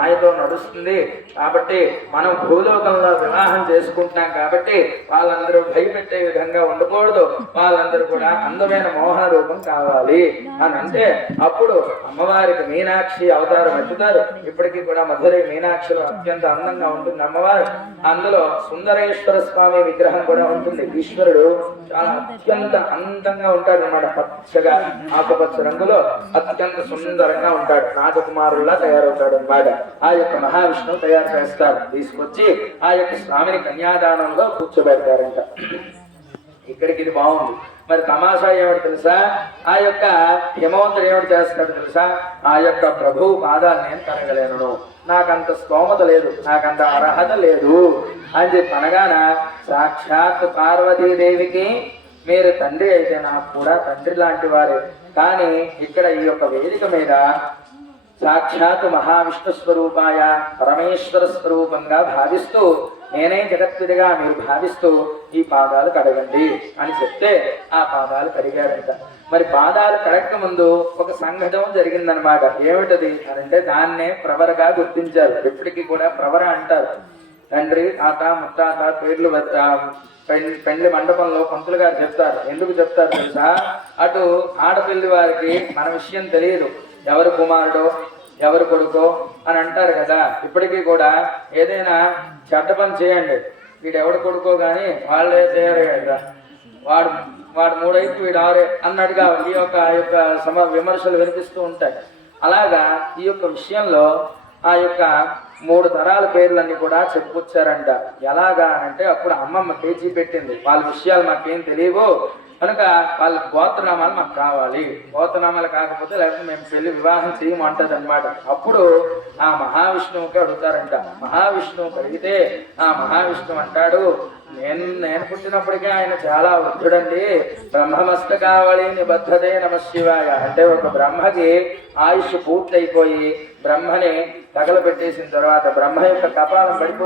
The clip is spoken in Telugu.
మాయతో నడుస్తుంది కాబట్టి మనం భూలోకంలో వివాహం చేసుకుంటున్నాం కాబట్టి వాళ్ళందరూ భయపెట్టే విధంగా ఉండకూడదు. వాళ్ళందరూ కూడా అందమైన మోహన రూపం కావాలి అని అంటే అప్పుడు అమ్మవారికి మీనాక్షి అవతారం ఎత్తుతారు. ఇప్పటికీ కూడా మధురై మీనాక్షిలో అత్యంత అందంగా ఉంటుంది అమ్మవారు. అందులో సుందరేశ్వర స్వామి విగ్రహం కూడా ఉంటుంది. ఈశ్వరుడు చాలా అత్యంత అందంగా ఉంటాడు అన్నమాట. పచ్చగా ఆకుపచ్చ రంగులో అత్యంత సుందరంగా ఉంటాడు. రాజకుమారుల్లా తయారవుతాడు అన్నమాట. ఆ యొక్క మహావిష్ణువు తయారు చేస్తారు. తీసుకొచ్చి ఆ యొక్క స్వామిని కన్యాదానంలో కూర్చోబెడతారంట. ఇక్కడికి ఇది బాగుంది. మరి తమాషా ఏమిటి తెలుసా? ఆ యొక్క హిమవంతుడు ఏమిటి చేస్తాడు తెలుసా? ఆ యొక్క ప్రభువు పాదాలు నేను కనగలేను, నాకంత స్తోమత లేదు, నాకంత అర్హత లేదు అని చెప్పి అనగాన సాక్షాత్ పార్వతీదేవికి మీరు తండ్రి అయితే నాకు కూడా తండ్రి లాంటి వారే, కానీ ఇక్కడ ఈ యొక్క వేదిక మీద సాక్షాత్ మహావిష్ణు స్వరూపాయ పరమేశ్వర స్వరూపంగా భావిస్తూ నేనే జగత్తుడిగా మీరు భావిస్తూ ఈ పాదాలు కడగండి అని చెప్తే ఆ పాదాలు కడిగారంట. మరి పాదాలు కడగక ముందు ఒక సంఘటన జరిగిందనమాట. ఏమిటది అని అంటే దాన్నే ప్రవరగా గుర్తించారు. ఎప్పటికీ కూడా ప్రవర అంటారు. తండ్రి తాత ముత్తాత పేర్లు పెళ్లి మండపంలో పంతులు గారు చెప్తారు. ఎందుకు చెప్తారు తెలుసా? అటు ఆడపిల్లి వారికి మన విషయం తెలియదు, ఎవరు కుమారుడో ఎవరు కొడుకో అని అంటారు కదా. ఇప్పటికీ కూడా ఏదైనా చెడ్డ పని చేయండి, వీడు ఎవడు కొడుకో కానీ వాళ్ళే చేయరు కదా, వాడు మూడైపు వీడు ఆరే అన్నట్టుగా ఈ యొక్క విమర్శలు వినిపిస్తూ ఉంటాయి. అలాగా ఈ యొక్క విషయంలో ఆ యొక్క 3 తరాల పేర్లన్నీ కూడా చెప్పుకొచ్చారంట. ఎలాగా అంటే అప్పుడు అమ్మమ్మ పేచీ పెట్టింది, వాళ్ళ విషయాలు మాకేం తెలియవు కనుక వాళ్ళ గోత్రనామాలు మాకు కావాలి, గోత్రనామాలు కాకపోతే లేకపోతే మేము పెళ్లి వివాహం చేయమంటది అనమాట. అప్పుడు ఆ మహావిష్ణువుకి అడుగుతారంట. మహావిష్ణువుకి అడిగితే ఆ మహావిష్ణువు అంటాడు, నేను పుట్టినప్పటికే ఆయన చాలా వృద్ధుడండి, బ్రహ్మమస్తకావళి నిబద్ధతే నమశివాయ అంటే ఒక బ్రహ్మకి ఆయుష్ పూర్తయిపోయి బ్రహ్మని తగలబెట్టేసిన తర్వాత బ్రహ్మ యొక్క కపాలం పడిపోతుంది.